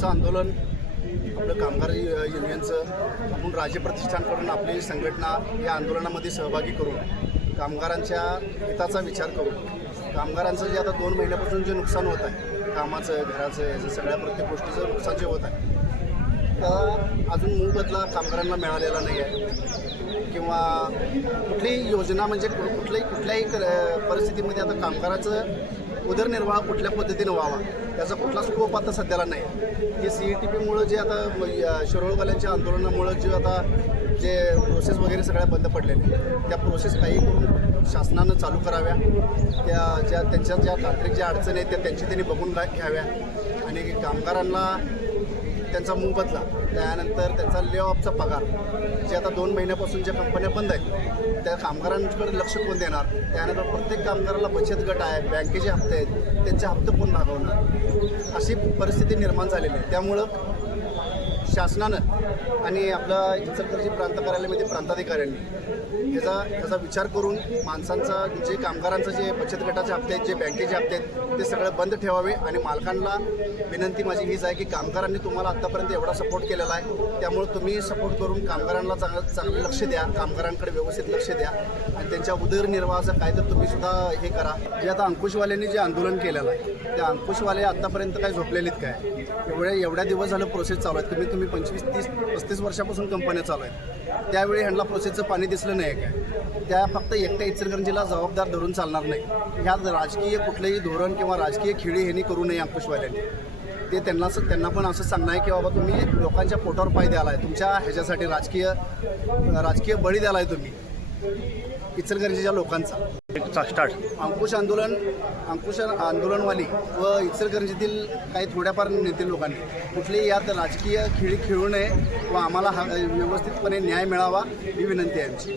आमचं आंदोलन आपलं कामगार युनियनचं आपण राजे प्रतिष्ठानकडून आपली संघटना या आंदोलनामध्ये सहभागी करून कामगारांच्या हिताचा विचार करून कामगारांचं जे आता 2 महिन्यापासून जे नुकसान होत आहे कामाचं घराचं याचं सगळ्या प्रत्येक गोष्टीचं नुकसान जे होत आहे तर अजून मोबदला कामगारांना मिळालेला नाही आहे किंवा कुठलीही योजना म्हणजे कुठल्याही परिस्थितीमध्ये आता कामगाराचं उदरनिर्वाह कुठल्या पद्धतीनं व्हावा त्याचा कुठला स्कोप आता सध्याला नाही की CETP जे आता शिरोळवाल्यांच्या आंदोलनामुळं जे आता जे प्रोसेस वगैरे सगळ्या बंद पडलेले त्या प्रोसेस काही करून शासनानं चालू कराव्या त्यांच्या ज्या तांत्रिक ज्या अडचणी आहेत त्या त्यांची त्यांनी बघून घ्याव्या आणि कामगारांना त्यांचा मोबदला त्यानंतर त्यांचा ले ऑफचा पगार जे आता 2 महिन्यापासून ज्या कंपन्या बंद आहेत त्या कामगारांकडे लक्ष कोण देणार त्यानंतर प्रत्येक कामगाराला बचत गट आहे बँकेचे हप्ते आहेत त्यांचे हप्ते कोण भागवणार अशी परिस्थिती निर्माण झालेली आहे त्यामुळं शासनानं आणि आपल्या इचलकरंजी प्रांत कार्यालयामध्ये प्रांताधिकाऱ्यांनी ह्याचा विचार करून माणसांचा जे कामगारांचं जे बचत गटाचे हप्ते आहेत जे बँकेचे हप्ते आहेत ते सगळं बंद ठेवावे आणि मालकांना विनंती माझी हीच आहे की कामगारांनी तुम्हाला आत्तापर्यंत एवढा सपोर्ट केलेला आहे त्यामुळे तुम्ही सपोर्ट करून कामगारांना चांगलं लक्ष द्या कामगारांकडे व्यवस्थित लक्ष द्या आणि त्यांच्या उदरनिर्वाहाचं काय तर तुम्ही सुद्धा हे करा जे आता अंकुशवाल्यांनी जे आंदोलन केलेलं आहे त्या अंकुशवाले आत्तापर्यंत काय झोपलेलीत काय एवढ्या दिवस झालं प्रोसेस चालू आहे तुम्ही 25-30-35 वर्षापासून कंपन्या चालू आहेत त्यावेळी ह्यांना प्रोसेसचं पाणी दिसलं नाही काय त्या फक्त एकट्या इचलकरंजीला जबाबदार धरून चालणार नाही ह्यात राजकीय कुठलंही धोरण किंवा राजकीय खेळी ह्यांनी करू नये अंकुशवाल्यांनी ते त्यांना पण असं सांगणं आहे की बाबा तुम्ही लोकांच्या पोटावर पाय द्यायला आहे तुमच्या ह्याच्यासाठी राजकीय बळी द्यायला आहे तुम्ही इचलकरंजीच्या लोकांचा स्टार्ट अंकुश आंदोलनवाली व इचलकरंजीतील काही थोड्याफार नेते लोकांनी कुठलेही यात राजकीय खेळी खेळू नये व आम्हाला व्यवस्थितपणे न्याय मिळावा ही विनंती आहे आमची.